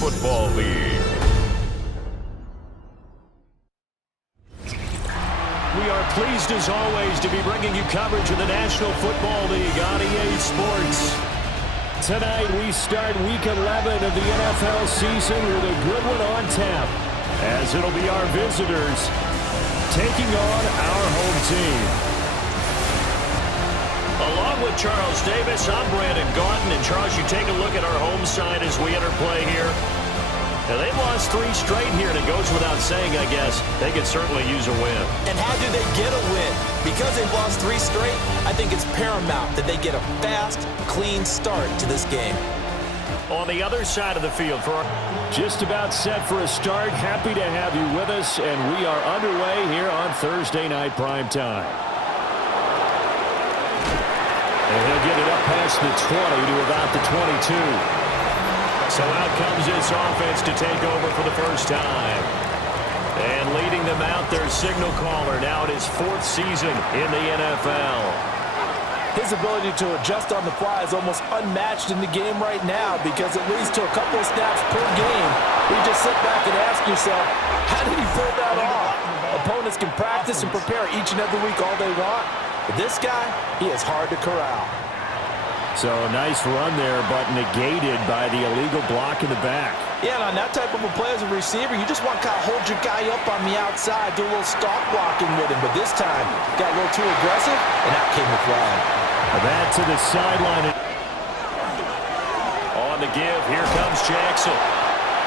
Football League. We are pleased as always to be bringing you coverage of the National Football League on EA Sports. Tonight we start Week 11 of the NFL season with a good one on tap, as it'll be our visitors taking on our home team. Along with Charles Davis, I'm Brandon Gaunton. And Charles, you take a look at our home side as we enter play here. Now, they've lost 3 straight here, and it goes without saying, I guess, they could certainly use a win. And how do they get a win? Because they've lost 3 straight, I think it's paramount that they get a fast, clean start to this game. On the other side of the field, for just about set for a start. Happy to have you with us, and we are underway here on Thursday night prime time. And he'll get it up past the 20 to about the 22. So out comes this offense to take over for the first time. And leading them out, their signal caller now in his 4th season in the NFL. His ability to adjust on the fly is almost unmatched in the game right now because it leads to a couple of snaps per game. You just sit back and ask yourself, how did he pull that off? Opponents can practice and prepare each and every week all they want. But this guy, he is hard to corral. So a nice run there, but negated by the illegal block in the back. Yeah, and on that type of a play as a receiver, you just want to kind of hold your guy up on the outside, do a little stalk blocking with him. But this time, got a little too aggressive, and out came the flag. That to the sideline. On the give, here comes Jackson.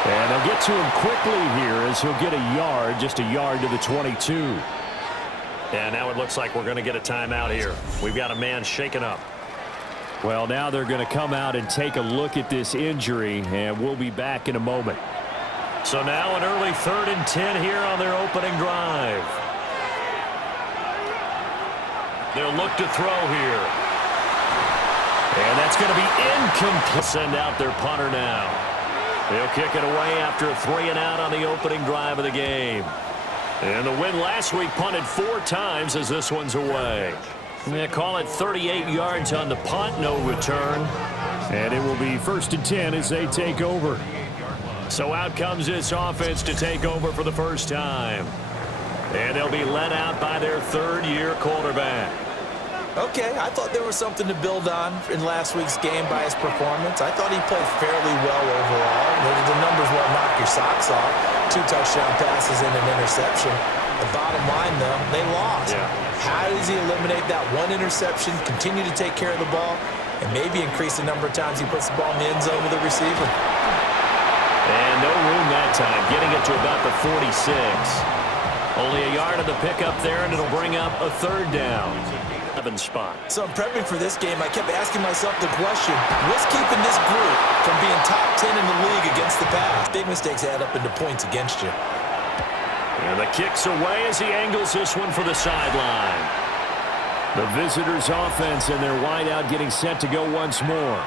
And they'll get to him quickly here as he'll get a yard, just a yard to the 22. And now it looks like we're going to get a timeout here. We've got a man shaken up. Well, now they're going to come out and take a look at this injury, and we'll be back in a moment. So now an early 3rd and 10 here on their opening drive. They'll look to throw here. And that's going to be incomplete. Send out their punter now. They'll kick it away after a 3-and-out on the opening drive of the game. And the win last week punted 4 times as this one's away. Yeah, call it 38 yards on the punt, no return. And it will be 1st and 10 as they take over. So out comes this offense to take over for the first time. And they'll be led out by their 3rd-year quarterback. Okay, I thought there was something to build on in last week's game by his performance. I thought he played fairly well overall. The numbers won't knock your socks off. 2 touchdown passes and an interception. The bottom line, though, they lost. Yeah. How does he eliminate that 1 interception, continue to take care of the ball, and maybe increase the number of times he puts the ball in the end zone with the receiver? And no room that time, getting it to about the 46. Only a yard of the pickup there, and it'll bring up a 3rd down. 11 spot. So I'm prepping for this game. I kept asking myself the question, what's keeping this group from being top 10 in the league against the pass? Big mistakes add up into points against you. And the kick's away as he angles this one for the sideline. The visitors' offense and their wideout getting set to go once more.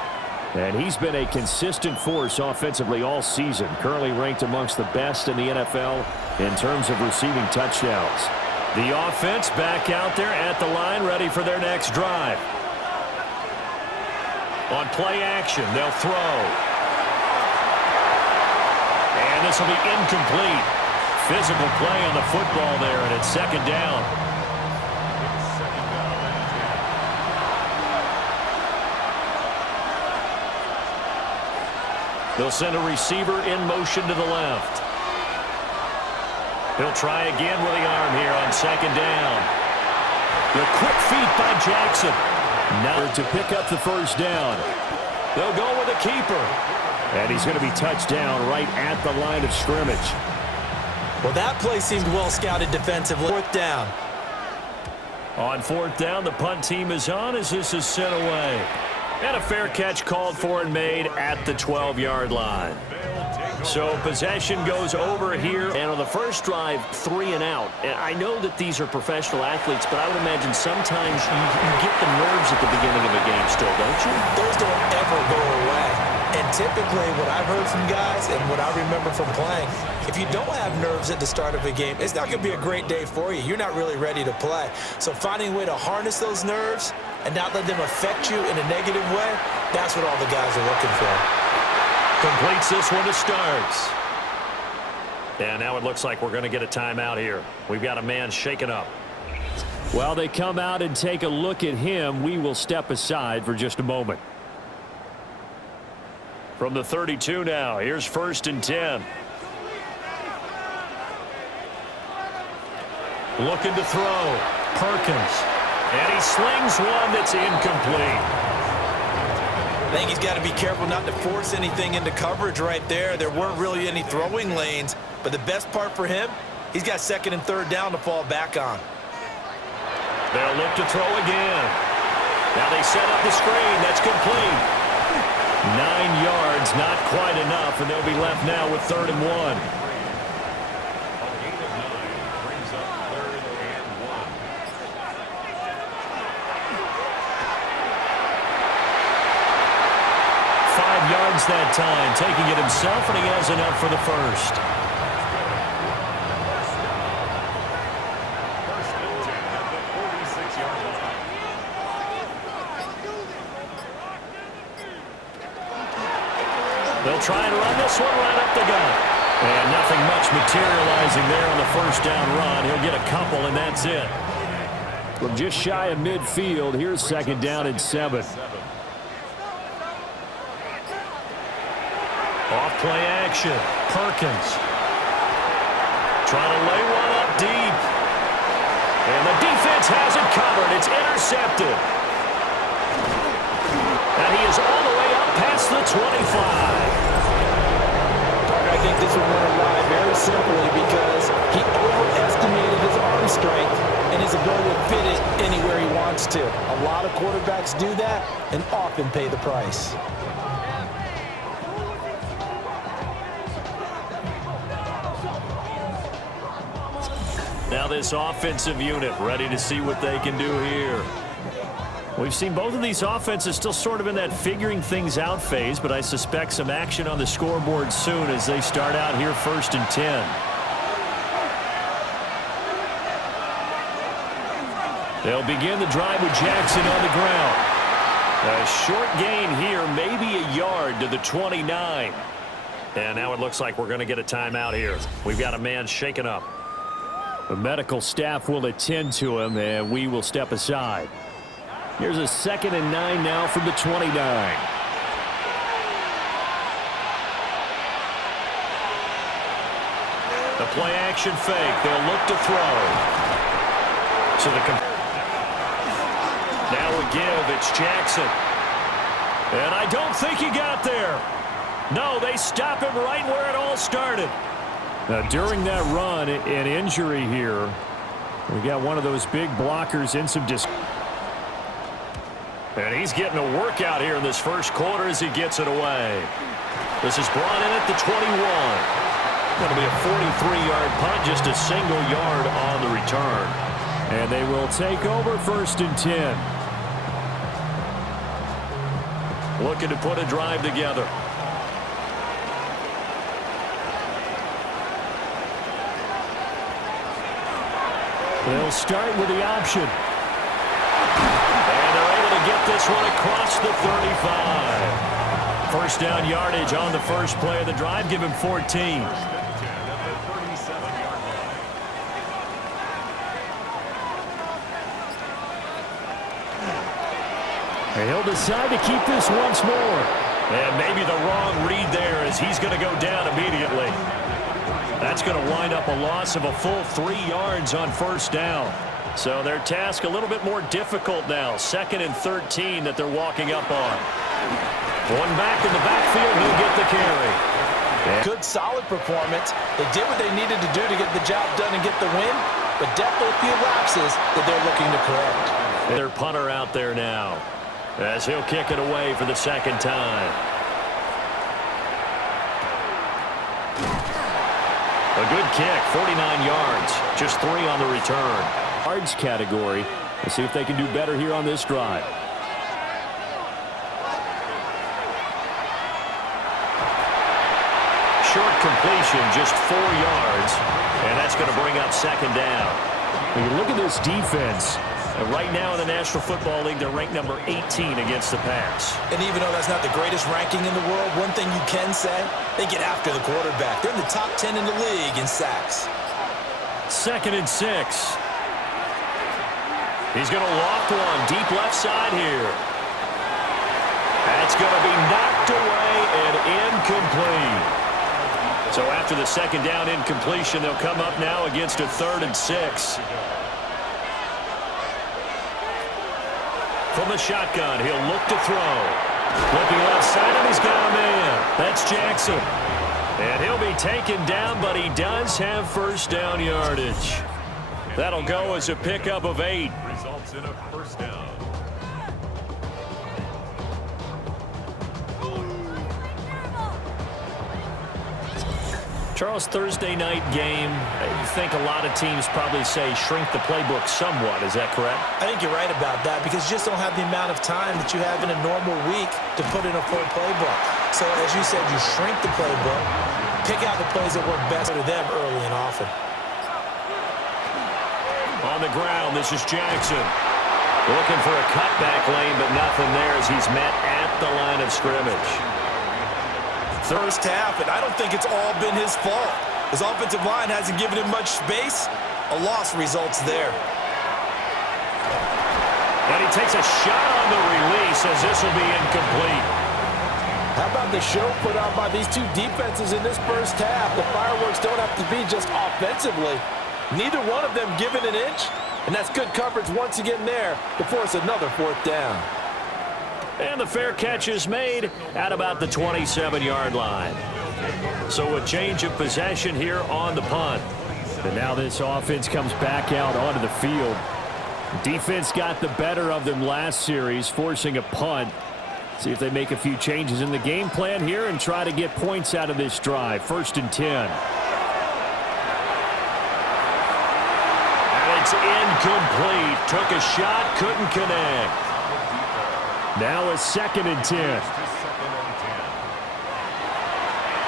And he's been a consistent force offensively all season, currently ranked amongst the best in the NFL in terms of receiving touchdowns. The offense back out there at the line, ready for their next drive. On play action, they'll throw. And this will be incomplete. Physical play on the football there, and it's 2nd down. They'll send a receiver in motion to the left. He'll try again with the arm here on 2nd down. The quick feet by Jackson. Now to pick up the 1st down. They'll go with a keeper. And he's going to be touched down right at the line of scrimmage. Well, that play seemed well scouted defensively. 4th down. On 4th down, the punt team is on as this is sent away. And a fair catch called for and made at the 12-yard line. So possession goes over here. And on the first drive, 3 and out. And I know that these are professional athletes, but I would imagine sometimes you get the nerves at the beginning of a game still, don't you? Those don't ever go away. And typically what I've heard from guys and what I remember from playing, if you don't have nerves at the start of a game, it's not going to be a great day for you. You're not really ready to play. So finding a way to harness those nerves and not let them affect you in a negative way, that's what all the guys are looking for. Completes this one to start. And now it looks like we're going to get a timeout here. We've got a man shaken up. While they come out and take a look at him, we will step aside for just a moment. From the 32 now, here's 1st and 10. Looking to throw. Perkins. And he slings one that's incomplete. I think he's got to be careful not to force anything into coverage right there. There weren't really any throwing lanes, but the best part for him, he's got 2nd and 3rd down to fall back on. They'll look to throw again. Now they set up the screen. That's complete. 9 yards, not quite enough, and they'll be left now with 3rd and 1. Yards that time, taking it himself, and he has enough for the first. They'll try and run this one right up the gut. And nothing much materializing there on the 1st down run. He'll get a couple, and that's it. From just shy of midfield, here's 2nd down and 7. Off play action. Perkins. Trying to lay one up deep. And the defense has it covered. It's intercepted. And he is all the way up past the 25. I think this one went wide very simply because he overestimated his arm strength and his ability to fit it anywhere he wants to. A lot of quarterbacks do that and often pay the price. Now this offensive unit ready to see what they can do here. We've seen both of these offenses still sort of in that figuring things out phase, but I suspect some action on the scoreboard soon as they start out here 1st and 10. They'll begin the drive with Jackson on the ground. A short gain here, maybe a yard to the 29. And now it looks like we're going to get a timeout here. We've got a man shaken up. The medical staff will attend to him, and we will step aside. Here's a 2nd and 9 now from the 29. The play action fake. They'll look to throw. So now a give. It's Jackson. And I don't think he got there. No, they stop him right where it all started. Now, during that run, an injury here. We got one of those big blockers in some and he's getting a workout here in this 1st quarter as he gets it away. This is brought in at the 21. Going to be a 43-yard punt, just a single yard on the return. And they will take over 1st and 10. Looking to put a drive together. They'll start with the option. And they're able to get this one across the 35. 1st down yardage on the 1st play of the drive. Give him 14. And he'll decide to keep this once more. And maybe the wrong read there as he's going to go down immediately. That's going to wind up a loss of a full 3 yards on 1st down. So their task a little bit more difficult now. 2nd and 13 that they're walking up on. One back in the backfield, he'll get the carry. Good, solid performance. They did what they needed to do to get the job done and get the win, but definitely a few lapses that they're looking to correct. Their punter out there now as he'll kick it away for the 2nd time. A good kick, 49 yards, just 3 on the return. Yards category. We'll see if they can do better here on this drive. Short completion, just 4 yards, and that's going to bring up 2nd down. When you look at this defense, And right now in the National Football League, they're ranked number 18 against the pass. And even though that's not the greatest ranking in the world, one thing you can say, they get after the quarterback. They're in the top 10 in the league in sacks. 2nd and 6. He's going to loft one deep left side here. That's going to be knocked away and incomplete. So after the 2nd down incompletion, they'll come up now against a 3rd and 6. From the shotgun, he'll look to throw. Looking left side, and he's got a man. That's Jackson. And he'll be taken down, but he does have first down yardage. That'll go as a pickup of 8. Results in a first down. Charles, Thursday night game, you think a lot of teams probably say shrink the playbook somewhat. Is that correct? I think you're right about that because you just don't have the amount of time that you have in a normal week to put in a full playbook. So as you said, you shrink the playbook, pick out the plays that work best for them early and often. On the ground, this is Jackson. Looking for a cutback lane, but nothing there as he's met at the line of scrimmage. First half, and I don't think it's all been his fault. His offensive line hasn't given him much space. A loss results there. And he takes a shot on the release as this will be incomplete. How about the show put on by these two defenses in this first half? The fireworks don't have to be just offensively. Neither one of them given an inch, and that's good coverage once again there to force another 4th down. And the fair catch is made at about the 27-yard line. So a change of possession here on the punt. And now this offense comes back out onto the field. Defense got the better of them last series, forcing a punt. See if they make a few changes in the game plan here and try to get points out of this drive. 1st and 10. And it's incomplete. Took a shot, couldn't connect. Now a 2nd and 10.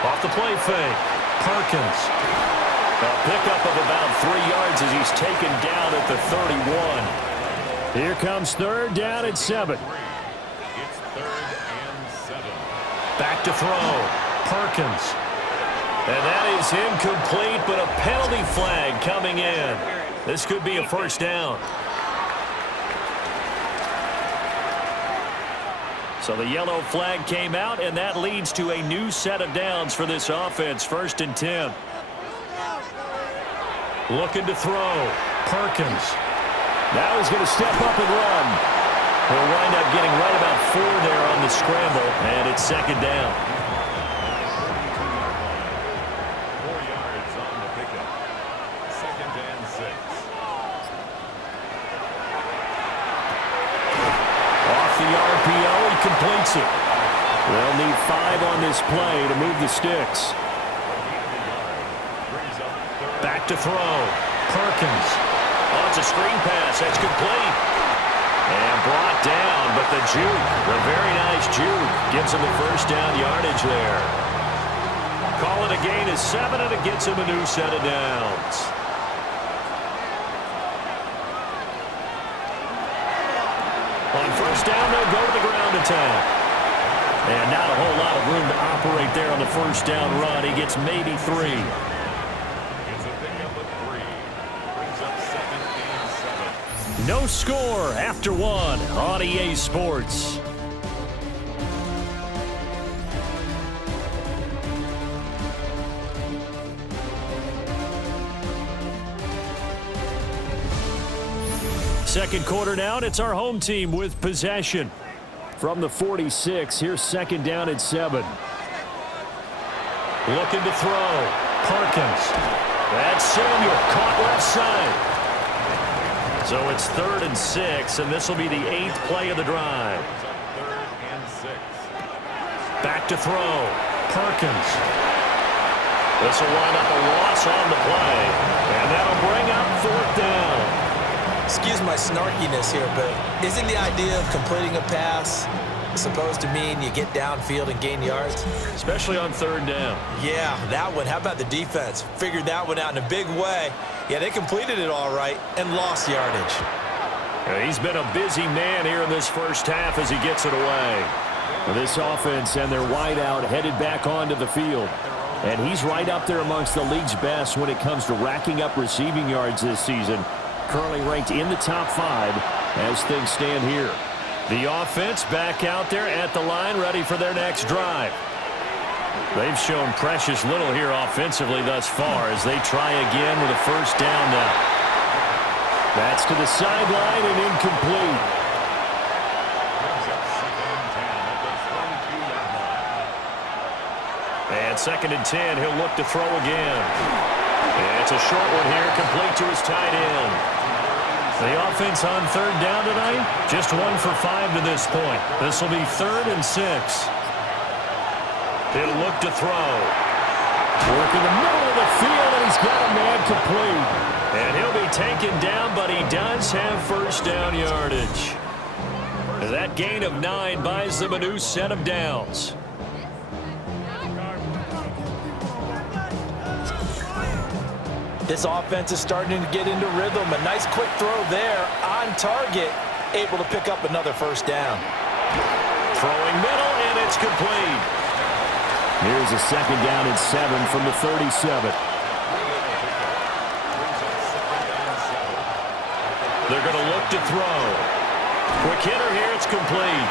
Off the play fake. Perkins. A pickup of about 3 yards as he's taken down at the 31. Here comes 3rd down and 7. It's 3rd and 7. Back to throw. Perkins. And that is incomplete, but a penalty flag coming in. This could be a first down. So the yellow flag came out, and that leads to a new set of downs for this offense. 1st and 10. Looking to throw. Perkins. Now he's going to step up and run. He'll wind up getting right about 4 there on the scramble, and it's 2nd down. 4 yards on the pickup. 2nd and 6. Off the RPO, he completes it. They'll need 5 on this play to move the sticks. Back to throw. Perkins. Oh, it's a screen pass. That's complete. And brought down, but the juke, the very nice juke, gives him the first down yardage there. Call it a gain of 7, and it gets him a new set of downs. On first down, they'll go to the ground attack. And not a whole lot of room to operate there on the first down run. He gets maybe 3. It's a pickup of 3. Brings up 2nd and 7. No score after 1 on EA Sports. Second quarter now, and it's our home team with possession. From the 46, here's 2nd down and 7. Looking to throw. Perkins. That's Samuel, caught left side. So it's 3rd and 6, and this will be the 8th play of the drive. 3rd and 6. Back to throw. Perkins. This will wind up a loss on the play, and that'll bring up 4th down. Excuse my snarkiness here, but isn't the idea of completing a pass supposed to mean you get downfield and gain yards? Especially on 3rd down. Yeah, that one. How about the defense? Figured that one out in a big way. Yeah, they completed it all right and lost yardage. He's been a busy man here in this first half as he gets it away. This offense and their wideout headed back onto the field. And he's right up there amongst the league's best when it comes to racking up receiving yards this season. Currently ranked in the top 5 as things stand here. The offense back out there at the line, ready for their next drive. They've shown precious little here offensively thus far as they try again with a first down now. That's to the sideline and incomplete. And 2nd and 10, he'll look to throw again. It's a short one here, complete to his tight end. The offense on 3rd down tonight, just 1 for 5 to this point. This will be 3rd and 6. He'll look to throw. Work in the middle of the field, and he's got a man complete. And he'll be taken down, but he does have first down yardage. That gain of 9 buys them a new set of downs. This offense is starting to get into rhythm. A nice quick throw there on target, able to pick up another first down. Throwing middle, and it's complete. Here's a 2nd down and 7 from the 37. They're going to look to throw. Quick hitter here, it's complete.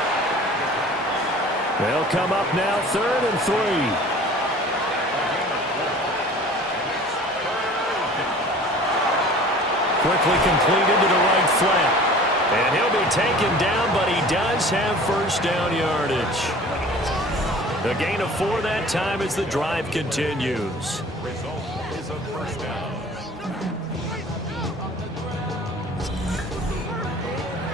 They'll come up now 3rd and 3. Quickly completed to the right flat. And he'll be taken down, but he does have first down yardage. The gain of 4 that time as the drive continues. Result is a first down.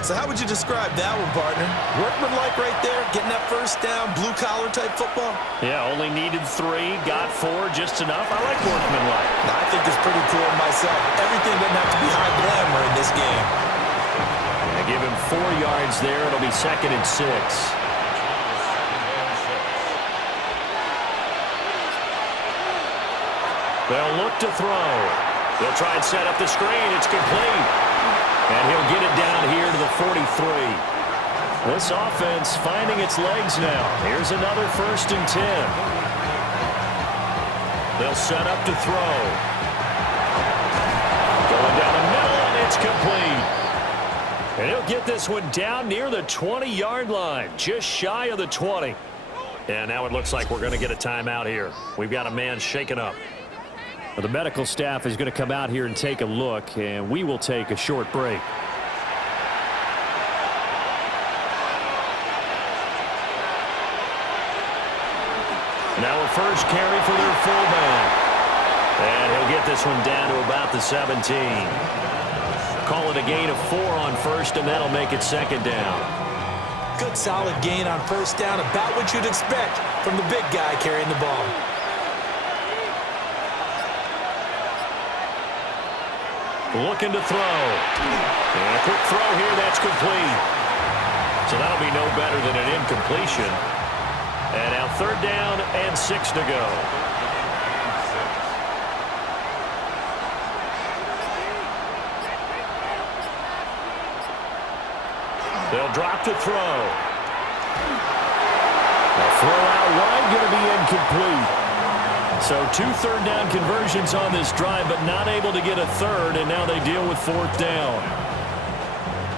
So how would you describe that one, partner? Workmanlike right there, getting that first down, blue-collar type football? Yeah, only needed 3, got 4, just enough. I like workmanlike. I think it's pretty cool myself. Everything doesn't have to be high glamour in this game. They give him 4 yards there. It'll be 2nd and 6. They'll look to throw. They'll try and set up the screen. It's complete. And he'll get it down here to the 43. This offense finding its legs now. Here's another 1st and 10. They'll set up to throw. Going down the middle, and it's complete. And he'll get this one down near the 20-yard line, just shy of the 20. And now it looks like we're going to get a timeout here. We've got a man shaken up. Well, the medical staff is going to come out here and take a look, and we will take a short break. Now a first carry for their fullback. And he'll get this one down to about the 17. Call it a gain of 4 on first, and that'll make it 2nd down. Good solid gain on first down, about what you'd expect from the big guy carrying the ball. Looking to throw. And a quick throw here, that's complete. So that'll be no better than an incompletion. And now 3rd down and 6 to go. They'll drop to throw. The throw out wide going to be incomplete. So 2 3rd down conversions on this drive, but not able to get a 3rd, and now they deal with 4th down.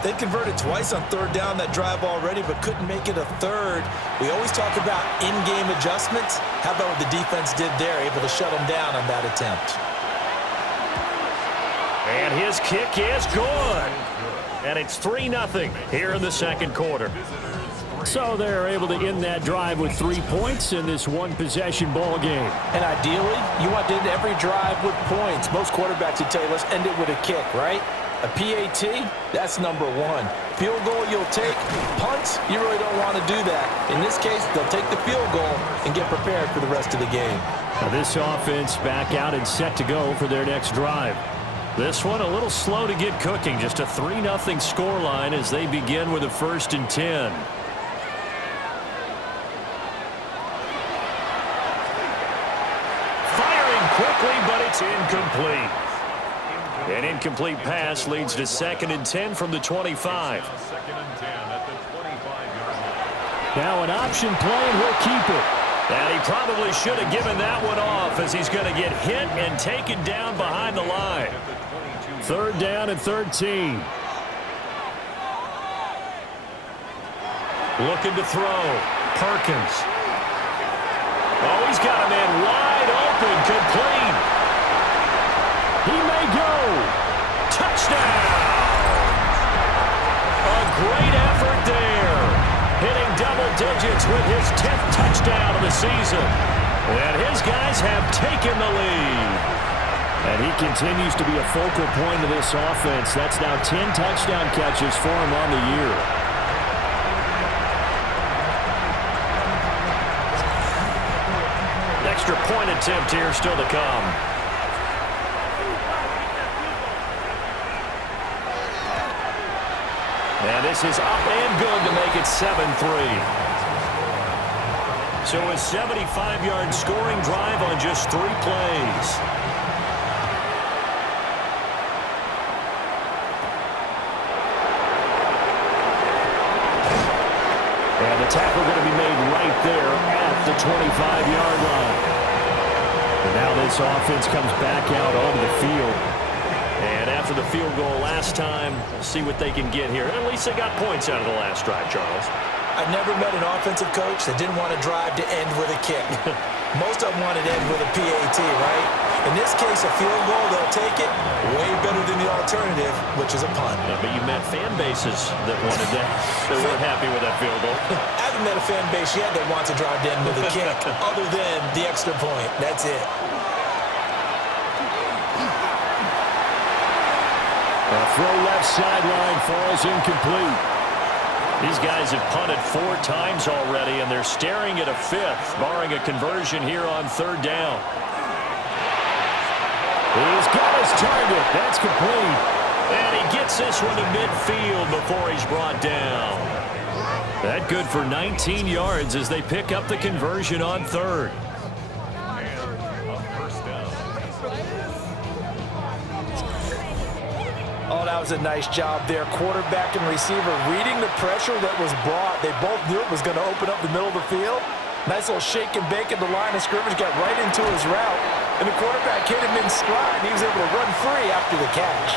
They converted twice on 3rd down that drive already, but couldn't make it a 3rd. We always talk about in-game adjustments. How about what the defense did there, able to shut them down on that attempt? And his kick is good. And it's 3-0 here in the 2nd quarter. So they're able to end that drive with 3 points in this one-possession ball game. And ideally, you want to end every drive with points. Most quarterbacks would tell you, let's end it with a kick, right? A PAT, that's number 1. Field goal you'll take. Punts, you really don't want to do that. In this case, they'll take the field goal and get prepared for the rest of the game. Now this offense back out and set to go for their next drive. This one a little slow to get cooking. Just a 3-0 scoreline as they begin with a 1st and 10. Firing quickly, but it's incomplete. An incomplete pass leads to 2nd and 10 from the 25. 2nd and 10 at the 25-yard line. Now an option play, and he'll keep it. And he probably should have given that one off, as he's going to get hit and taken down behind the line. 3rd down and 13. Looking to throw. Perkins. Oh, he's got a man wide open. Complete. He may go. Touchdown. A great effort there. Hitting double digits with his 10th touchdown of the season. And his guys have taken the lead. And he continues to be a focal point of this offense. That's now 10 touchdown catches for him on the year. Extra point attempt here still to come. And this is up and good to make it 7-3. So a 75-yard scoring drive on just 3 plays. And the tackle going to be made right there at the 25-yard line. And now this offense comes back out onto the field. And after the field goal last time, we'll see what they can get here. At least they got points out of the last drive, Charles. I've never met an offensive coach that didn't want to drive to end with a kick. Most of them wanted to end with a PAT, right? In this case, a field goal, they'll take it. Way better than the alternative, which is a punt. But you met fan bases that wanted that. They weren't happy with that field goal. I haven't met a fan base yet that wants to drive to end with a kick, other than the extra point. That's it. A throw left sideline falls incomplete. These guys have punted 4 times already, and they're staring at a 5th, barring a conversion here on 3rd down. He's got his target. That's complete. And he gets this one to midfield before he's brought down. That good for 19 yards as they pick up the conversion on 3rd. Oh, that was a nice job there. Quarterback and receiver reading the pressure that was brought. They both knew it was going to open up the middle of the field. Nice little shake and bake at the line of scrimmage, got right into his route. And the quarterback hit him in stride. He was able to run free after the catch.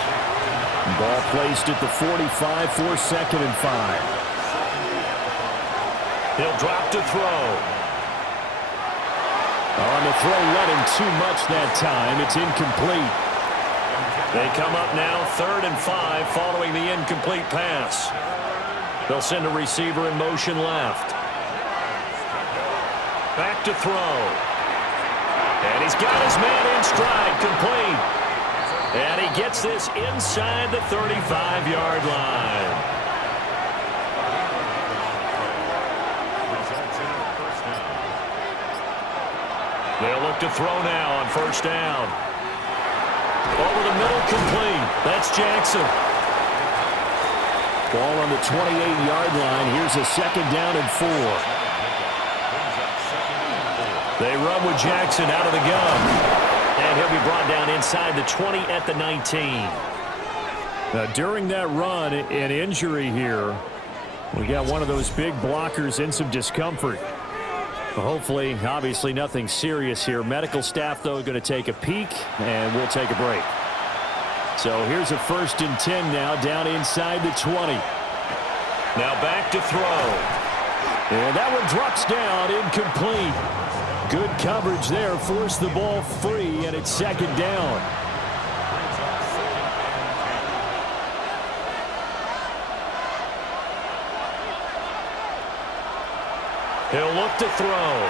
Ball placed at the 45 for 2nd and 5. He'll drop to throw. On the throw, let him too much that time. It's incomplete. They come up now 3rd and 5 following the incomplete pass. They'll send a receiver in motion left. Back to throw. And he's got his man in stride, complete. And he gets this inside the 35-yard line. They'll look to throw now on 1st down. Over the middle, complete. That's Jackson. Ball on the 28-yard line. Here's a 2nd down and 4. They run with Jackson out of the gun. And he'll be brought down inside the 20 at the 19. Now, during that run, an injury here. We got one of those big blockers in some discomfort. Hopefully, obviously, nothing serious here. Medical staff, though, going to take a peek, and we'll take a break. So here's a 1st and 10 now, down inside the 20. Now back to throw. And that one drops down, incomplete. Good coverage there, forced the ball free, and it's 2nd down. He'll look to throw.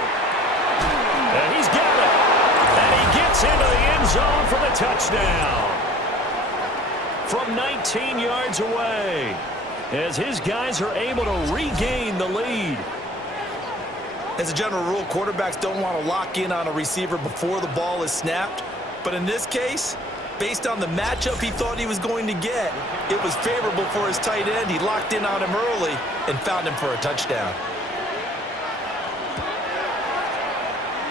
And he's got it. And he gets into the end zone for the touchdown. From 19 yards away, as his guys are able to regain the lead. As a general rule, quarterbacks don't want to lock in on a receiver before the ball is snapped. But in this case, based on the matchup he thought he was going to get, it was favorable for his tight end. He locked in on him early and found him for a touchdown.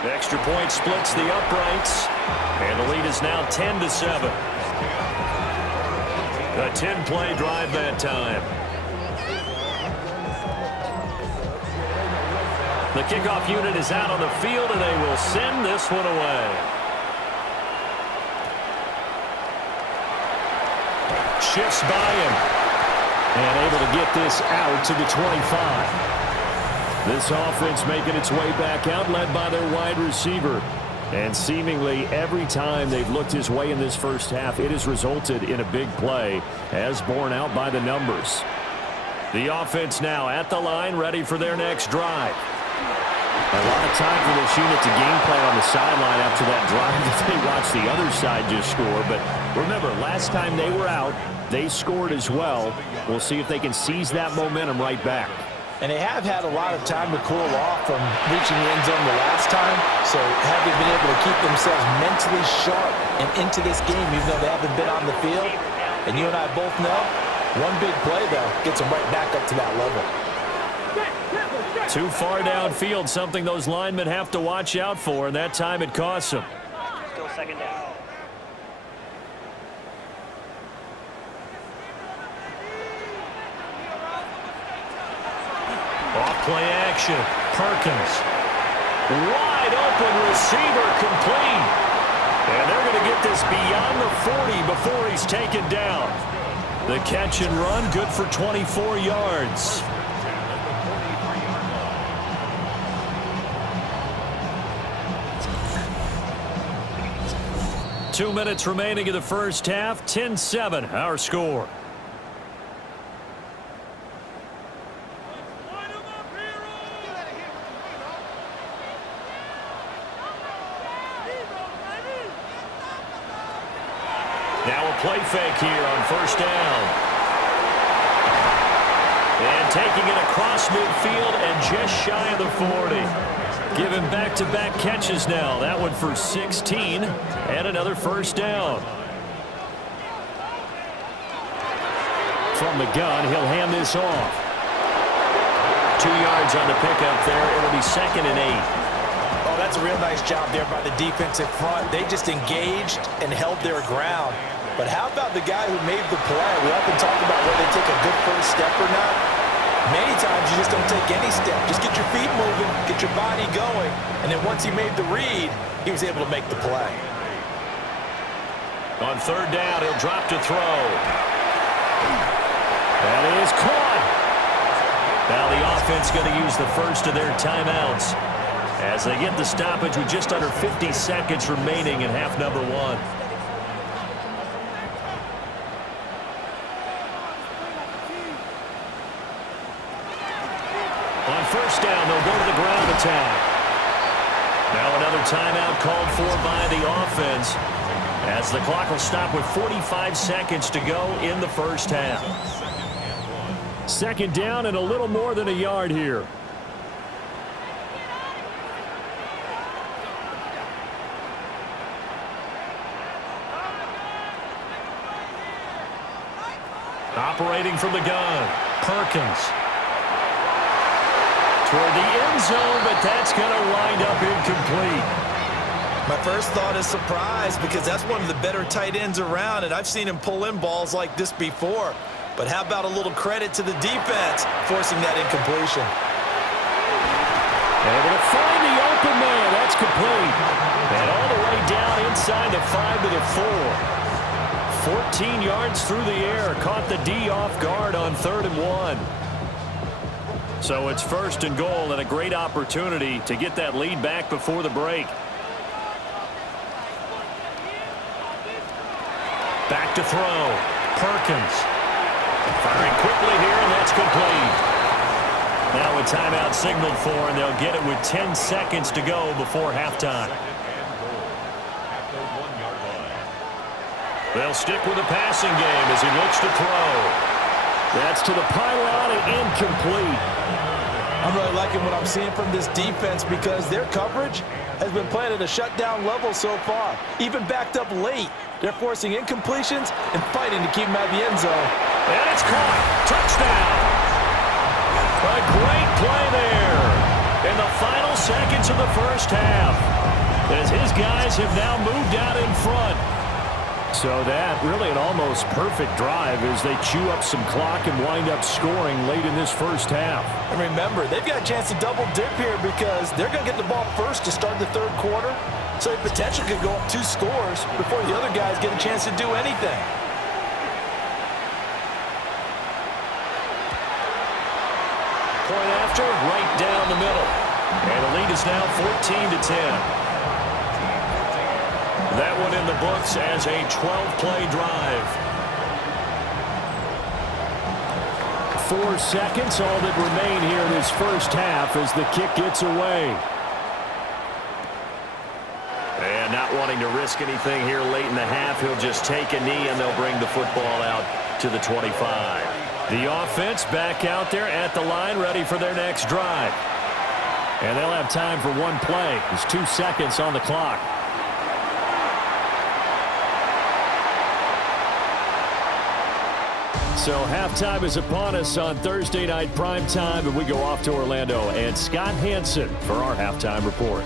The extra point splits the uprights, and the lead is now 10-7. A 10-play drive that time. The kickoff unit is out on the field, and they will send this one away. Shifts by him. And able to get this out to the 25. This offense making its way back out, led by their wide receiver. And seemingly every time they've looked his way in this first half, it has resulted in a big play, as borne out by the numbers. The offense now at the line, ready for their next drive. A lot of time for this unit to game plan on the sideline after that drive that they watched the other side just score. But remember, last time they were out, they scored as well. We'll see if they can seize that momentum right back. And they have had a lot of time to cool off from reaching the end zone the last time. So having been able to keep themselves mentally sharp and into this game, even though they haven't been on the field. And you and I both know, one big play, though, gets them right back up to that level. Too far downfield, something those linemen have to watch out for, and that time it costs them. Still second down. Off-play action. Perkins. Wide open receiver complete. And they're going to get this beyond the 40 before he's taken down. The catch and run, good for 24 yards. Two minutes remaining in the first half. 10-7, our score. Now a play fake here on first down. And taking it across midfield and just shy of the 40. Giving back-to-back catches now. That one for 16 and another first down. From the gun, he'll hand this off. 2 yards on the pickup there. It'll be 2nd and 8. Oh, that's a real nice job there by the defensive front. They just engaged and held their ground. But how about the guy who made the play? We often talk about whether they take a good first step or not. Many times you just don't take any step. Just get your feet moving, get your body going, and then once he made the read, he was able to make the play. On third down, he'll drop to throw. That is caught. Now the offense going to use the first of their timeouts as they get the stoppage with just under 50 seconds remaining in half number one. On first down, they'll go to the ground attack. Now another timeout called for by the offense as the clock will stop with 45 seconds to go in the first half. Second down and a little more than a yard here. Operating from the gun, Perkins. Toward the end zone, but that's going to wind up incomplete. My first thought is surprise because that's one of the better tight ends around, and I've seen him pull in balls like this before. But how about a little credit to the defense forcing that incompletion? Able to find the open man. That's complete. And all the way down inside the 5 to the 4. 14 yards through the air. Caught the D off guard on 3rd and 1. So it's 1st and goal and a great opportunity to get that lead back before the break. Back to throw. Perkins. Firing quickly here, and that's complete. Now a timeout signaled for, and they'll get it with 10 seconds to go before halftime. They'll stick with the passing game as he looks to throw. That's to the pylon and incomplete. I'm really liking what I'm seeing from this defense because their coverage has been playing at a shutdown level so far. Even backed up late, they're forcing incompletions and fighting to keep them out of the end zone. And it's caught. Touchdown. A great play there in the final seconds of the first half as his guys have now moved out in front. So that really an almost perfect drive as they chew up some clock and wind up scoring late in this first half. And remember, they've got a chance to double dip here because they're going to get the ball first to start the third quarter. So they potentially could go up 2 scores before the other guys get a chance to do anything. Point after, right down the middle. And the lead is now 14-10. That one in the books as a 12-play drive. 4 seconds, all that remain here in this first half as the kick gets away. And not wanting to risk anything here late in the half, he'll just take a knee and they'll bring the football out to the 25. The offense back out there at the line, ready for their next drive. And they'll have time for one play. There's 2 seconds on the clock. So halftime is upon us on Thursday night primetime, and we go off to Orlando and Scott Hansen for our halftime report.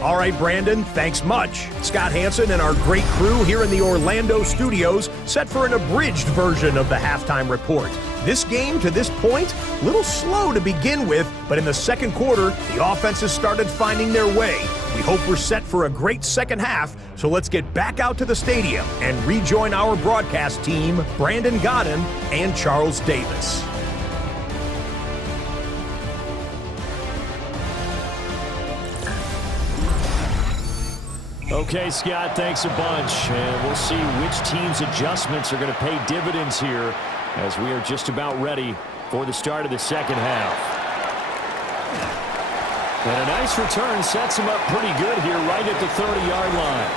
All right, Brandon, thanks much. Scott Hansen and our great crew here in the Orlando studios set for an abridged version of the halftime report. This game, to this point, a little slow to begin with, but in the second quarter, the offenses started finding their way. We hope we're set for a great second half, so let's get back out to the stadium and rejoin our broadcast team, Brandon Godden and Charles Davis. Okay, Scott, thanks a bunch. And we'll see which team's adjustments are going to pay dividends here as we are just about ready for the start of the second half. And a nice return sets him up pretty good here right at the 30-yard line.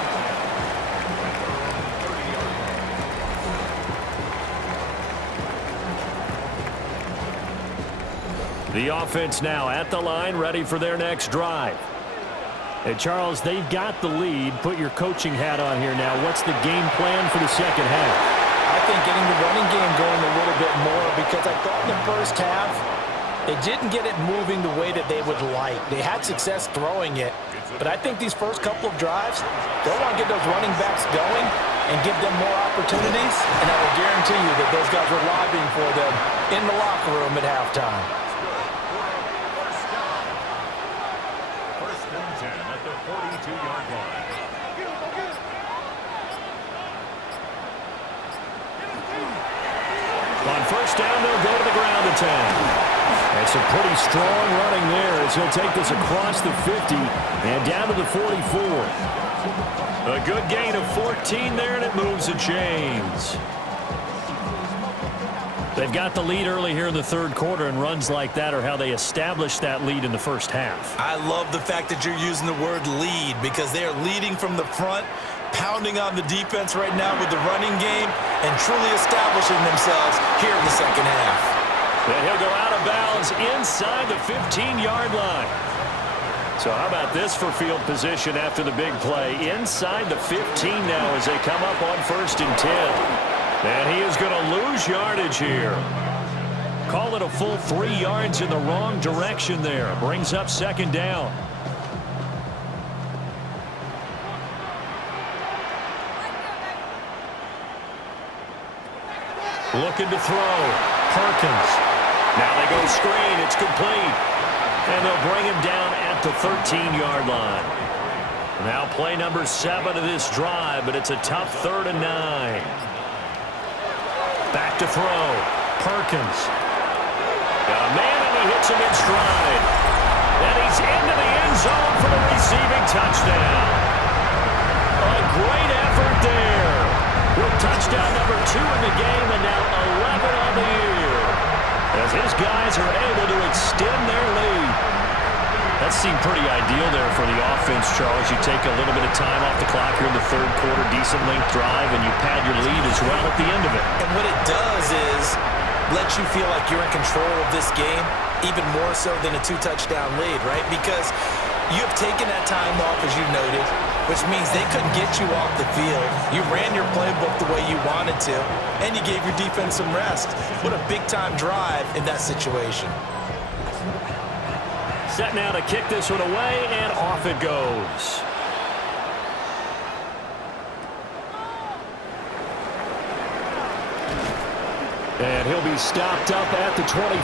The offense now at the line, ready for their next drive. And Charles, they've got the lead. Put your coaching hat on here now. What's the game plan for the second half? I think getting the running game going a little bit more because I thought in the first half they didn't get it moving the way that they would like. They had success throwing it, but I think these first couple of drives, they'll want to get those running backs going and give them more opportunities, and I will guarantee you that those guys were lobbying for them in the locker room at halftime. First and 10 at the 42-yard line. On first down, they'll go to the ground attack. That's a pretty strong running there as he'll take this across the 50 and down to the 44. A good gain of 14 there, and it moves the chains. They've got the lead early here in the third quarter, and runs like that are how they established that lead in the first half. I love the fact that you're using the word lead because they are leading from the front, pounding on the defense right now with the running game and truly establishing themselves here in the second half. And he'll go out of bounds inside the 15-yard line. So how about this for field position after the big play? Inside the 15 now as they come up on first and 10. And he is going to lose yardage here. Call it a full 3 yards in the wrong direction there. Brings up second down. Looking to throw. Perkins. Now they go screen. It's complete. And they'll bring him down at the 13-yard line. Now play number 7 of this drive, but it's a tough 3rd and 9. Back to throw. Perkins. Got a man, and he hits him in stride. And he's into the end zone for the receiving touchdown. A great effort there. With touchdown number 2 in the game, and now 11 on the year. As his guys are able to extend their lead. That seemed pretty ideal there for the offense, Charles. You take a little bit of time off the clock here in the third quarter, decent length drive, and you pad your lead as well at the end of it. And what it does is let you feel like you're in control of this game, even more so than a 2-touchdown lead, right? Because you have taken that time off, as you noted, which means they couldn't get you off the field. You ran your playbook the way you wanted to, and you gave your defense some rest. What a big-time drive in that situation. Set now to kick this one away, and off it goes. And he'll be stopped up at the 25.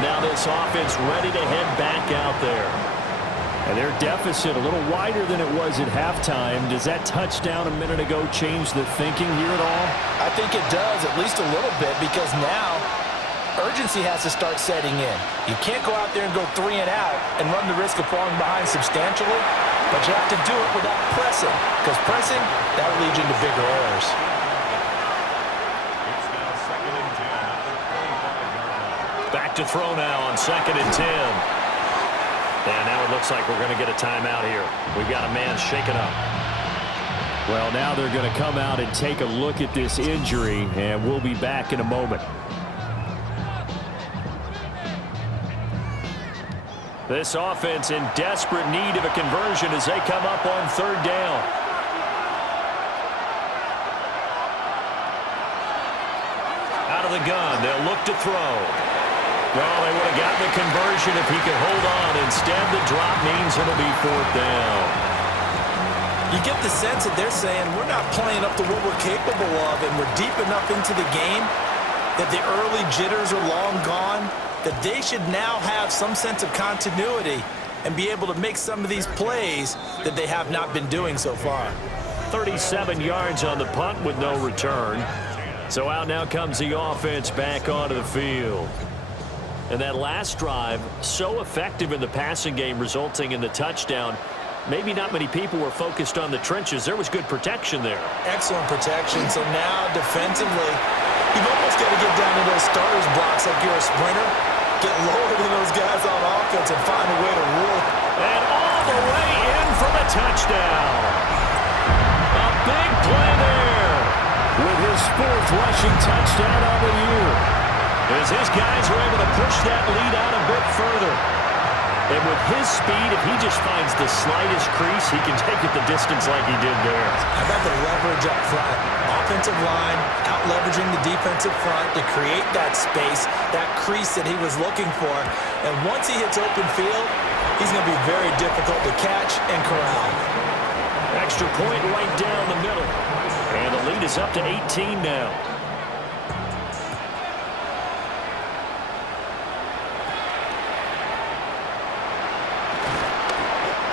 Now this offense ready to head back out there. And their deficit a little wider than it was at halftime. Does that touchdown a minute ago change the thinking here at all? I think it does, at least a little bit, because now urgency has to start setting in. You can't go out there and go 3 and out and run the risk of falling behind substantially, but you have to do it without pressing, because pressing, that will lead you into bigger errors. It's now 2nd and 10 at the 25-yard line. Back to throw now on 2nd and 10. And now it looks like we're going to get a timeout here. We've got a man shaken up. Well, now they're going to come out and take a look at this injury, and we'll be back in a moment. This offense in desperate need of a conversion as they come up on 3rd down. Out of the gun, they'll look to throw. Well, they would have gotten the conversion if he could hold on. Instead, the drop means it'll be 4th down. You get the sense that they're saying we're not playing up to what we're capable of, and we're deep enough into the game that the early jitters are long gone, that they should now have some sense of continuity and be able to make some of these plays that they have not been doing so far. 37 yards on the punt with no return. So out now comes the offense back onto the field. And that last drive, so effective in the passing game, resulting in the touchdown. Maybe not many people were focused on the trenches. There was good protection there. Excellent protection. So now defensively, you've almost got to get down to those starters blocks like you're a sprinter. Get lower than those guys on offense and find a way to rule. And all the way in for the touchdown. A big play there. With his 4th rushing touchdown on the year. As his guys are able to push that lead out a bit further. And with his speed, if he just finds the slightest crease, he can take it the distance like he did there. How about the leverage up front? Offensive line, out-leveraging the defensive front to create that space, that crease that he was looking for. And once he hits open field, he's going to be very difficult to catch and corral. Extra point right down the middle. And the lead is up to 18 now.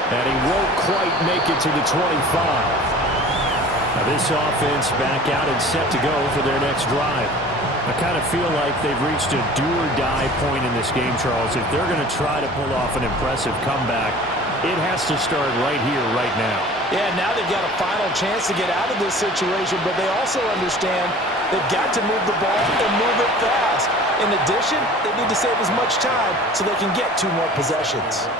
And he won't quite make it to the 25. Now this offense back out and set to go for their next drive. I kind of feel like they've reached a do-or-die point in this game, Charles. If they're going to try to pull off an impressive comeback, it has to start right here, right now. Yeah, now they've got a final chance to get out of this situation, but they also understand they've got to move the ball and move it fast. In addition, they need to save as much time so they can get 2 more possessions.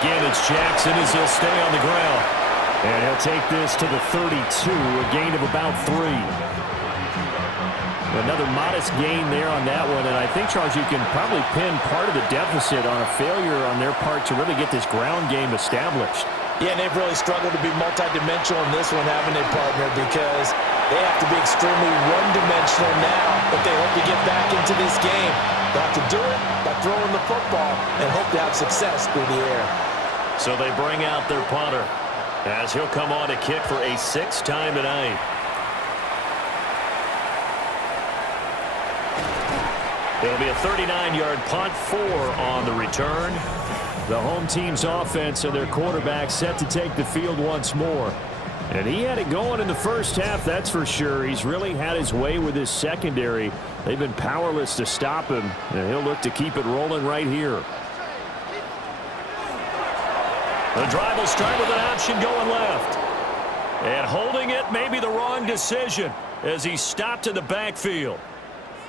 Again, it's Jackson as he'll stay on the ground. And he'll take this to the 32, a gain of about 3. Another modest gain there on that one, and I think, Charles, you can probably pin part of the deficit on a failure on their part to really get this ground game established. Yeah, and they've really struggled to be multidimensional in this one, haven't they, partner? Because they have to be extremely one-dimensional now if they hope to get back into this game. They'll have to do it by throwing the football and hope to have success through the air. So they bring out their punter as he'll come on to kick for a 6th time tonight. It'll be a 39-yard punt, 4 on the return. The home team's offense and their quarterback set to take the field once more. And he had it going in the first half, that's for sure. He's really had his way with his secondary. They've been powerless to stop him, and he'll look to keep it rolling right here. The drive will start with an option going left. And holding it may be the wrong decision as he's stopped in the backfield.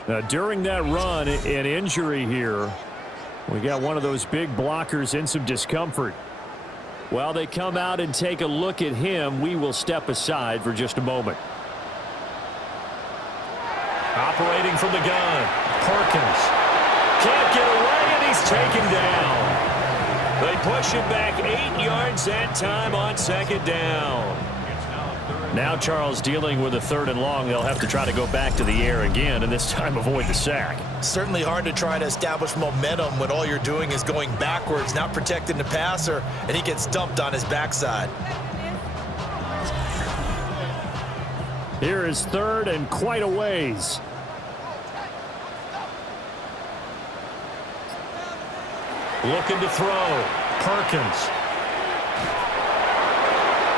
Now, during that run, an injury here. We got one of those big blockers in some discomfort. While they come out and take a look at him, we will step aside for just a moment. Operating from the gun, Perkins. Can't get away, and he's taken down. They push him back 8 yards that time on 2nd down. Now Charles dealing with a 3rd and long. They'll have to try to go back to the air again, and this time avoid the sack. Certainly hard to try to establish momentum when all you're doing is going backwards, not protecting the passer, and he gets dumped on his backside. Here is third and quite a ways. Looking to throw. Perkins.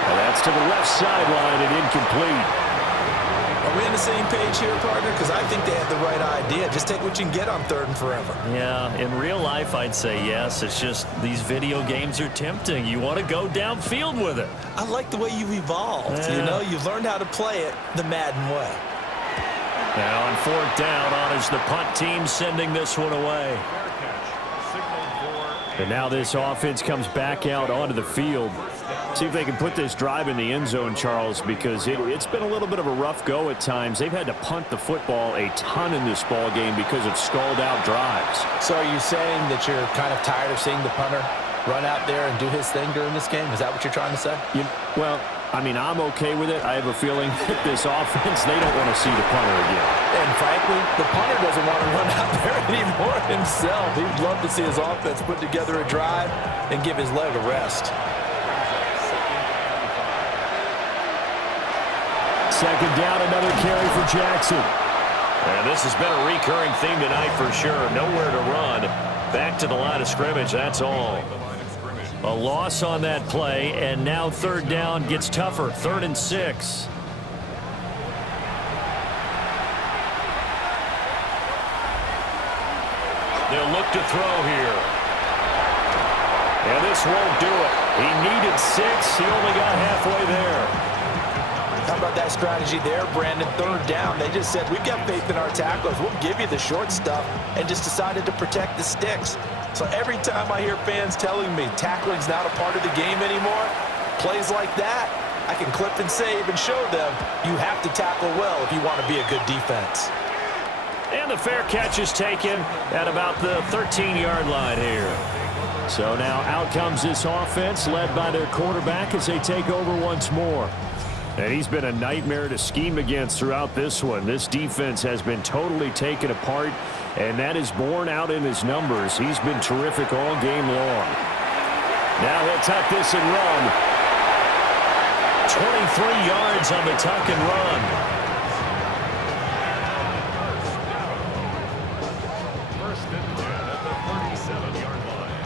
And that's to the left sideline and incomplete. Are we on the same page here, partner? Because I think they had the right idea. Just take what you can get on third and forever. Yeah, in real life, I'd say yes. It's just these video games are tempting. You want to go downfield with it. I like the way you've evolved. Yeah. You know, you've learned how to play it the Madden way. Now on fourth down, on is the punt team sending this one away. And now this offense comes back out onto the field. See if they can put this drive in the end zone, Charles, because it's been a little bit of a rough go at times. They've had to punt the football a ton in this ball game because of stalled out drives. So are you saying that you're kind of tired of seeing the punter run out there and do his thing during this game? Is that what you're trying to say? Well, I mean, I'm okay with it. I have a feeling that this offense, they don't want to see the punter again. And frankly, the punter doesn't want to run out there anymore himself. He'd love to see his offense put together a drive and give his leg a rest. Second down, another carry for Jackson. And this has been a recurring theme tonight for sure. Nowhere to run. Back to the line of scrimmage, that's all. A loss on that play, and now third down gets tougher. 3rd and 6. They'll look to throw here. And this won't do it. He needed 6. He only got halfway there. How about that strategy there, Brandon? Third down. They just said, we've got faith in our tacklers. We'll give you the short stuff, and just decided to protect the sticks. So every time I hear fans telling me tackling's not a part of the game anymore, plays like that, I can clip and save and show them you have to tackle well if you want to be a good defense. And the fair catch is taken at about the 13-yard line here. So now out comes this offense led by their quarterback as they take over once more. And he's been a nightmare to scheme against throughout this one. This defense has been totally taken apart, and that is borne out in his numbers. He's been terrific all game long. Now he'll tuck this and run. 23 yards on the tuck and run. First and 10 at the 37-yard line.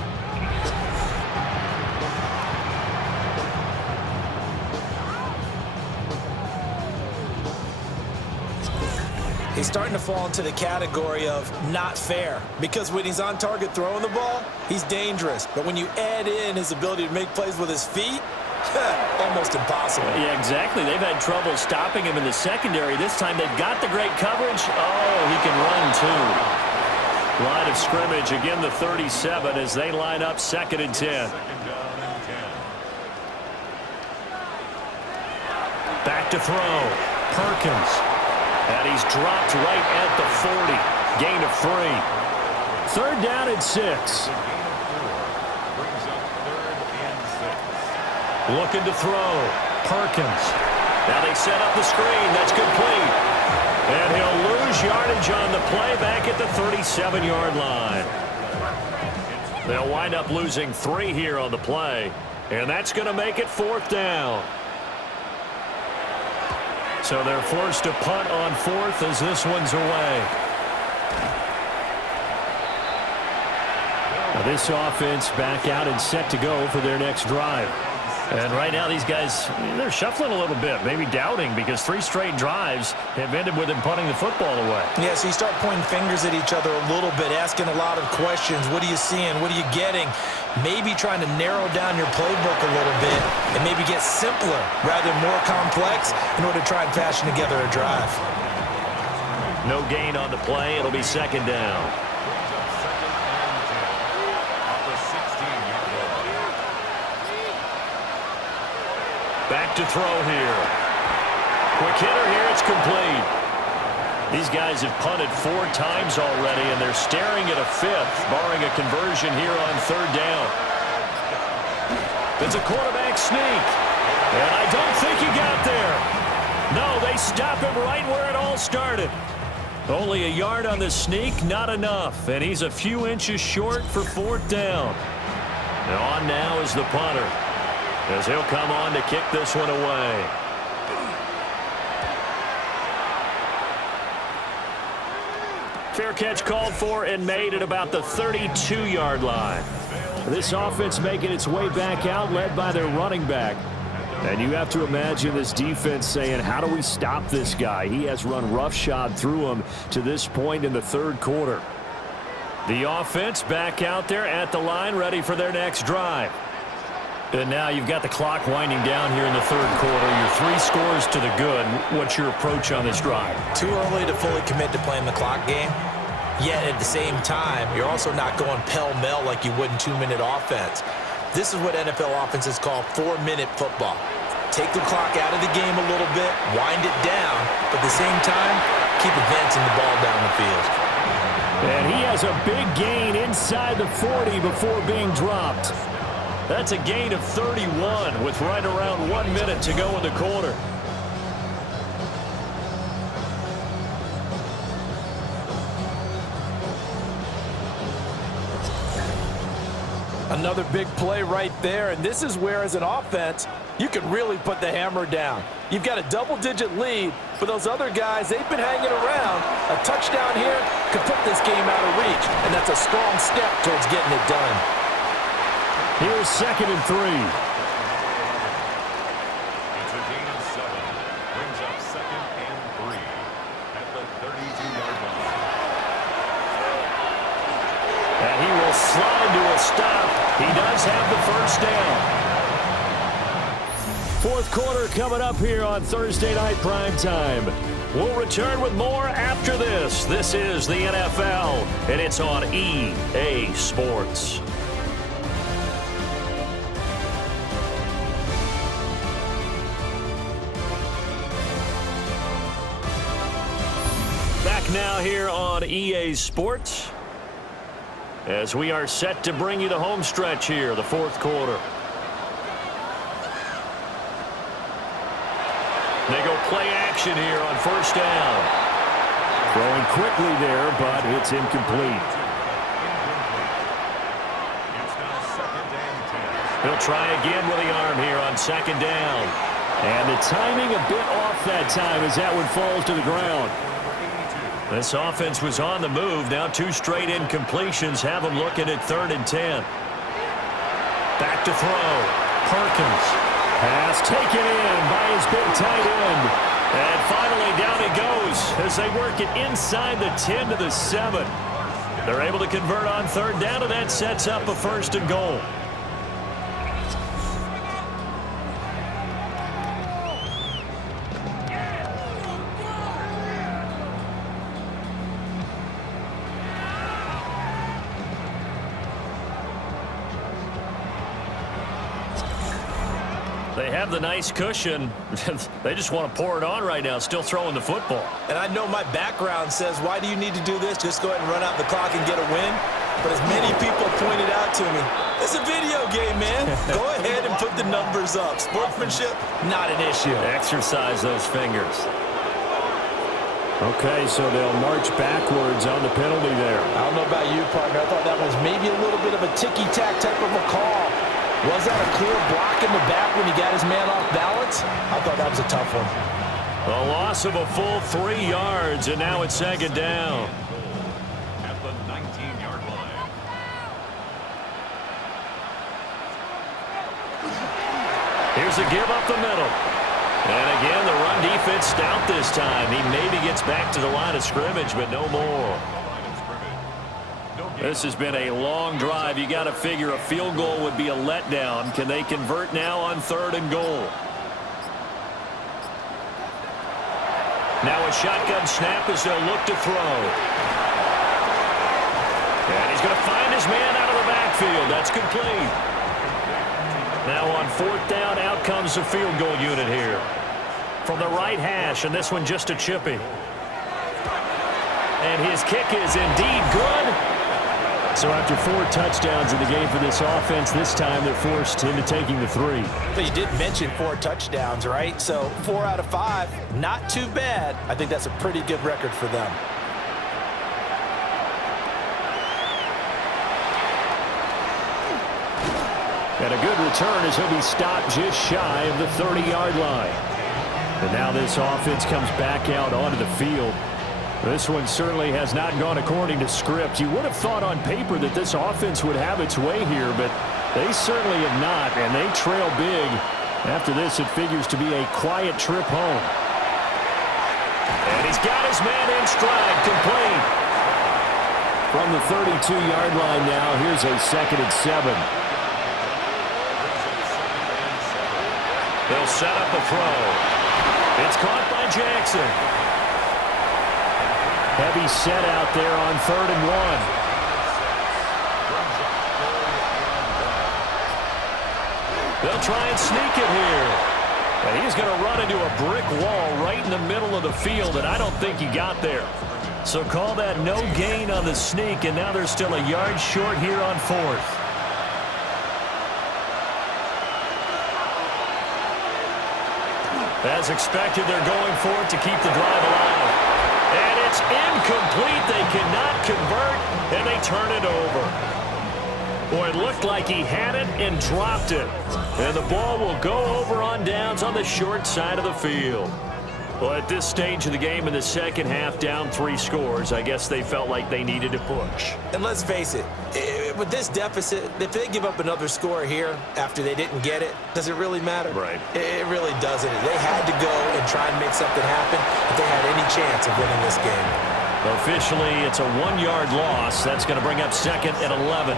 He's starting to fall into the category of not fair, because when he's on target throwing the ball, he's dangerous. But when you add in his ability to make plays with his feet, almost impossible. Yeah, exactly. They've had trouble stopping him in the secondary. This time they've got the great coverage. Oh, he can run too. Line of scrimmage, again the 37 as they line up 2nd and 10. Second down and 10. Back to throw. Perkins. And he's dropped right at the 40. Gain of 3. 3rd down and 6. Brings up 3rd and 6. Looking to throw. Perkins. Now they set up the screen. That's complete. And he'll lose yardage on the play back at the 37-yard line. They'll wind up losing 3 here on the play. And that's going to make it 4th down. So they're forced to punt on 4th as this one's away. Now this offense back out and set to go for their next drive. And right now these guys, they're shuffling a little bit, maybe doubting, because 3 straight drives have ended with them punting the football away. Yeah, so you start pointing fingers at each other a little bit, asking a lot of questions. What are you seeing? What are you getting? Maybe trying to narrow down your playbook a little bit and maybe get simpler rather than more complex in order to try and fashion together a drive. No gain on the play. It'll be 2nd down. Back to throw here. Quick hitter here. It's complete. These guys have punted 4 times already, and they're staring at a 5th, barring a conversion here on 3rd down. It's a quarterback sneak. And I don't think he got there. No, they stop him right where it all started. Only a yard on the sneak, not enough. And he's a few inches short for 4th down. And on now is the punter, as he'll come on to kick this one away. Fair catch called for and made at about the 32-yard line. This offense making its way back out, led by their running back. And you have to imagine this defense saying, how do we stop this guy? He has run roughshod through him to this point in the third quarter. The offense back out there at the line, ready for their next drive. And now you've got the clock winding down here in the third quarter. Your 3 scores to the good. What's your approach on this drive? Too early to fully commit to playing the clock game. Yet at the same time, you're also not going pell-mell like you would in 2-minute offense. This is what NFL offenses call 4-minute football. Take the clock out of the game a little bit, wind it down, but at the same time, keep advancing the ball down the field. And he has a big gain inside the 40 before being dropped. That's a gain of 31 with right around 1 minute to go in the quarter. Another big play right there, and this is where, as an offense, you can really put the hammer down. You've got a double-digit lead, but those other guys, they've been hanging around. A touchdown here could put this game out of reach, and that's a strong step towards getting it done. Here's 2nd and 3. It's a gain of 7. Brings up 2nd and 3 at the 32-yard line. And he will slide to a stop. He does have the first down. Fourth quarter coming up here on Thursday Night Primetime. We'll return with more after this. This is the NFL, and it's on EA Sports. Back now here on EA Sports, as we are set to bring you the home stretch here, the fourth quarter. They go play action here on first down. Throwing quickly there, but it's incomplete. It's now 2nd and 10. He'll try again with the arm here on 2nd down. And the timing a bit off that time as that one falls to the ground. This offense was on the move. Now 2 straight incompletions have them looking at 3rd and 10. Back to throw. Perkins. Pass taken in by his big tight end. And finally down he goes as they work it inside the 10 to the 7. They're able to convert on 3rd down, and that sets up a 1st and goal. They have the nice cushion. They just want to pour it on right now, still throwing the football. And I know my background says, why do you need to do this? Just go ahead and run out the clock and get a win. But as many people pointed out to me, it's a video game, man. Go ahead and put the numbers up. Sportsmanship, not an issue. Exercise those fingers. Okay, so they'll march backwards on the penalty there. I don't know about you, partner. I thought that was maybe a little bit of a ticky-tack type of a call. Was that a clear block in the back when he got his man off balance? I thought that was a tough one. A loss of a full 3 yards, and now it's 2nd down. At the 19-yard line. Here's a give up the middle. And again, the run defense stout this time. He maybe gets back to the line of scrimmage, but no more. This has been a long drive. You got to figure a field goal would be a letdown. Can they convert now on 3rd and goal? Now a shotgun snap as they'll look to throw. And he's going to find his man out of the backfield. That's complete. Now on 4th down, out comes the field goal unit here. From the right hash, and this one just a chippy. And his kick is indeed good. So after 4 touchdowns in the game for this offense, this time they're forced into taking the 3. But you did mention 4 touchdowns, right? So 4 out of 5, not too bad. I think that's a pretty good record for them. And a good return as he'll be stopped just shy of the 30-yard line. And now this offense comes back out onto the field. This one certainly has not gone according to script. You would have thought on paper that this offense would have its way here, but they certainly have not, and they trail big. After this, it figures to be a quiet trip home. And he's got his man in stride, complete. From the 32-yard line now, here's a 2nd and 7. They'll set up a throw. It's caught by Jackson. Heavy set out there on 3rd and 1. They'll try and sneak it here. And he's going to run into a brick wall right in the middle of the field, and I don't think he got there. So call that no gain on the sneak, and now they're still a yard short here on 4th. As expected, they're going for it to keep the drive alive. And it's incomplete. They cannot convert, and they turn it over. Boy, it looked like he had it and dropped it. And the ball will go over on downs on the short side of the field. Well, at this stage of the game in the second half, down 3 scores, I guess they felt like they needed to push. And let's face it, with this deficit, if they give up another score here after they didn't get it, does it really matter? Right. It really doesn't. They had to go and try and make something happen if they had any chance of winning this game. Officially, it's a 1-yard loss. That's going to bring up 2nd and 11.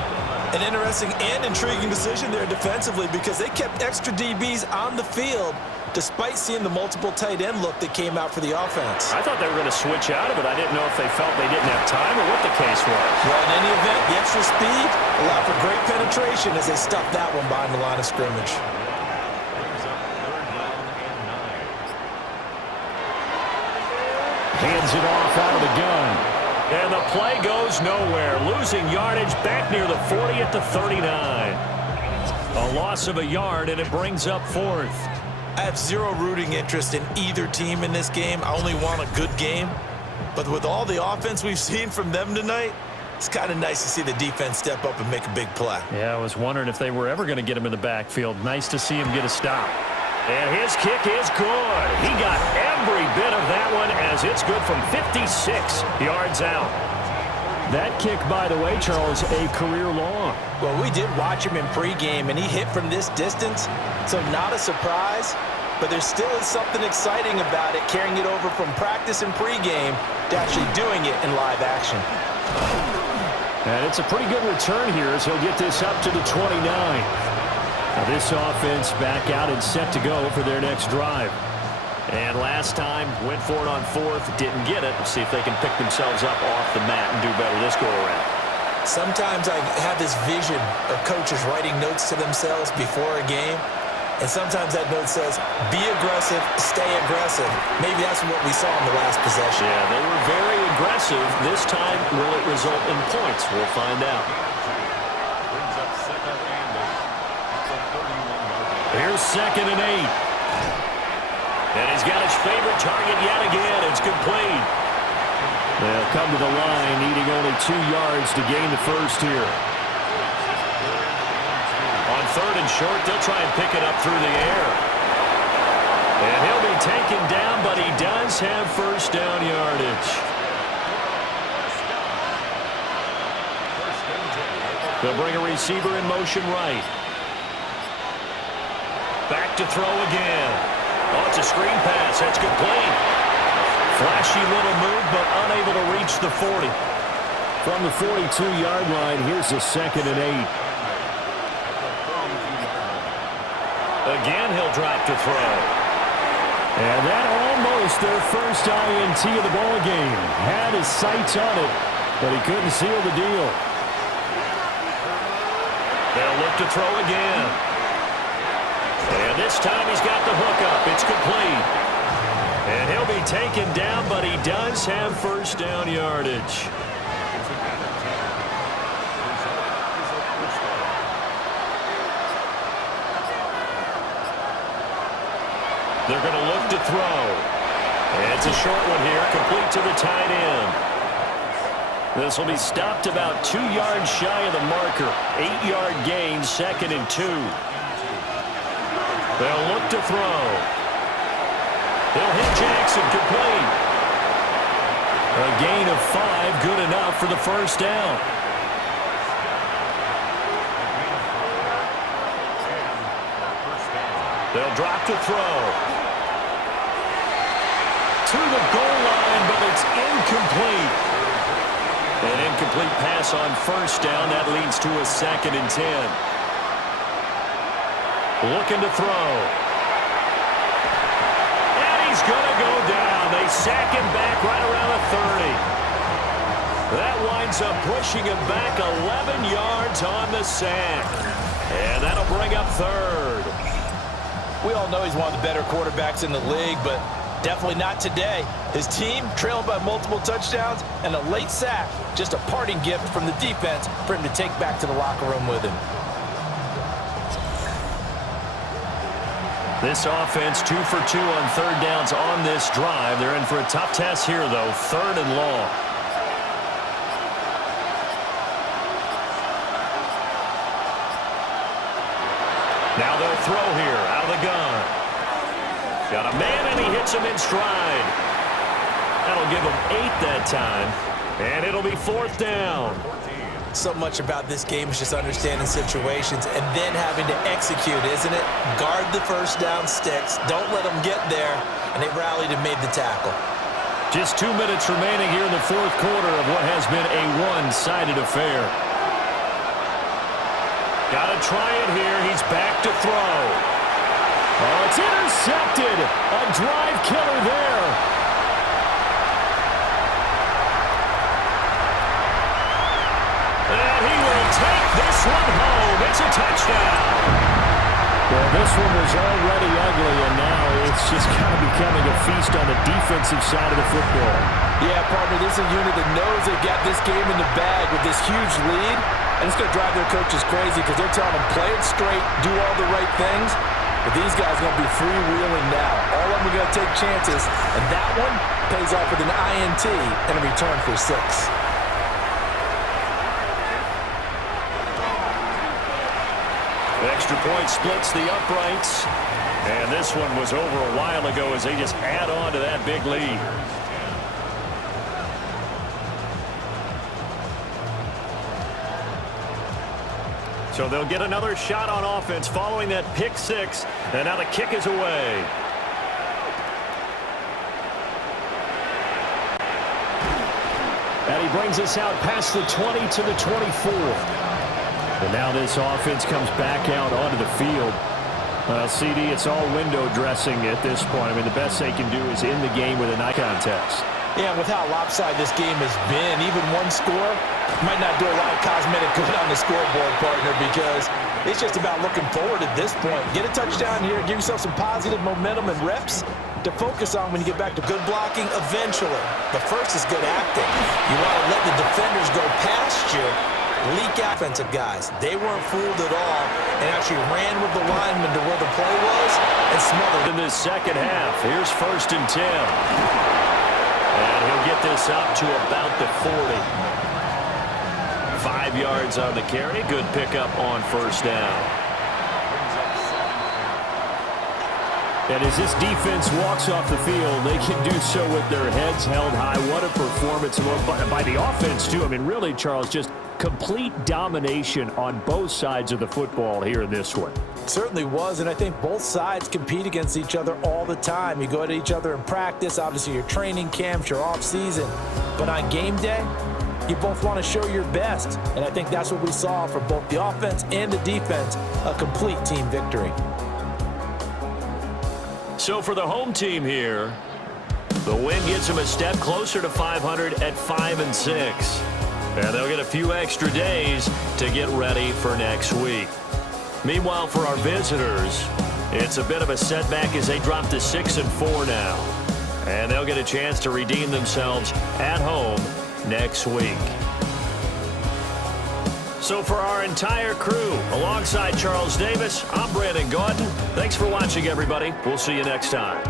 An interesting and intriguing decision there defensively because they kept extra DBs on the field despite seeing the multiple tight end look that came out for the offense. I thought they were going to switch out of it. I didn't know if they felt they didn't have time or what the case was. Well, in any event, the extra speed allowed for great penetration as they stuffed that one behind the line of scrimmage. Hands it off out of the gun. And the play goes nowhere. Losing yardage back near the 40 at the 39. A loss of a yard, and it brings up 4th. I have zero rooting interest in either team in this game. I only want a good game. But with all the offense we've seen from them tonight, it's kind of nice to see the defense step up and make a big play. Yeah, I was wondering if they were ever going to get him in the backfield. Nice to see him get a stop. And his kick is good. He got every bit of that one as it's good from 56 yards out. That kick, by the way, Charles, a career long. Well, we did watch him in pregame, and he hit from this distance, so not a surprise. But there still is something exciting about it, carrying it over from practice and pregame to actually doing it in live action. And it's a pretty good return here as he'll get this up to the 29. Now this offense back out and set to go for their next drive. And last time, went for it on 4th, didn't get it. Let's see if they can pick themselves up off the mat and do better this go-around. Sometimes I have this vision of coaches writing notes to themselves before a game, and sometimes that note says, be aggressive, stay aggressive. Maybe that's what we saw in the last possession. Yeah, they were very aggressive. This time, will it result in points? We'll find out. Here's 2nd and 8. And he's got his favorite target yet again. It's complete. They'll come to the line, needing only 2 yards to gain the first here. On 3rd and short, they'll try and pick it up through the air. And he'll be taken down, but he does have first down yardage. They'll bring a receiver in motion right. Back to throw again. Oh, it's a screen pass. That's complete. Flashy little move, but unable to reach the 40. From the 42-yard line, here's a 2nd and 8. Again, he'll drop to throw. And that almost their first INT of the ball game. Had his sights on it, but he couldn't seal the deal. They'll look to throw again. And this time he's got the hook up. It's complete. And he'll be taken down, but he does have first down yardage. They're going to look to throw. And it's a short one here, complete to the tight end. This will be stopped about 2 yards shy of the marker. 8-yard gain, 2nd and 2. They'll look to throw. They'll hit Jackson, complete. A gain of 5, good enough for the first down. They'll drop to throw. To the goal line, but it's incomplete. An incomplete pass on first down. That leads to a 2nd and 10. Looking to throw. And he's going to go down. They sack him back right around the 30. That winds up pushing him back 11 yards on the sack. And that'll bring up 3rd. We all know he's one of the better quarterbacks in the league, but definitely not today. His team trailing by multiple touchdowns and a late sack. Just a parting gift from the defense for him to take back to the locker room with him. This offense 2 for 2 on 3rd downs on this drive. They're in for a tough test here, though. 3rd and long. Now they'll throw here out of the gun. Got a man, and he hits him in stride. That'll give him 8 that time, and it'll be 4th down. So much about this game is just understanding situations and then having to execute, isn't it? Guard the first down sticks. Don't let them get there, and they rallied and made the tackle. Just 2 minutes remaining here in the 4th quarter of what has been a one-sided affair. Got to try it here. He's back to throw. Oh, it's intercepted. A drive killer there. And he will take this one home. It's a touchdown. Well, this one was already ugly, and now it's just kind of becoming a feast on the defensive side of the football. Yeah, partner, this is a unit that knows they've got this game in the bag with this huge lead, and it's going to drive their coaches crazy because they're telling them play it straight, do all the right things, but these guys are going to be freewheeling now. All of them are going to take chances, and that one pays off with an INT and a return for 6. Extra point splits the uprights. And this one was over a while ago as they just add on to that big lead. So they'll get another shot on offense following that pick 6. And now the kick is away. And he brings us out past the 20 to the 24. And now this offense comes back out onto the field. CD, it's all window dressing at this point. I mean, the best they can do is in the game with an eye contest. Yeah, with how lopsided this game has been, even one score might not do a lot of cosmetic good on the scoreboard, partner, because it's just about looking forward at this point. Get a touchdown here, give yourself some positive momentum and reps to focus on when you get back to good blocking eventually. The first is good acting. You want to let the defenders go past you, leak out offensive guys. They weren't fooled at all and actually ran with the lineman to where the play was and smothered. In this second half, here's 1st and 10. And he'll get this up to about the 40. 5 yards on the carry. Good pickup on first down. And as this defense walks off the field, they can do so with their heads held high. What a performance by the offense, too. I mean, really, Charles, just complete domination on both sides of the football here in this one. It certainly was, and I think both sides compete against each other all the time. You go at each other in practice, obviously your training camps, your off-season. But on game day, you both want to show your best. And I think that's what we saw for both the offense and the defense, a complete team victory. So for the home team here, the win gets them a step closer to 500 at 5-6. And they'll get a few extra days to get ready for next week. Meanwhile, for our visitors, it's a bit of a setback as they drop to 6-4 now. And they'll get a chance to redeem themselves at home next week. So for our entire crew, alongside Charles Davis, I'm Brandon Gaudin. Thanks for watching, everybody. We'll see you next time.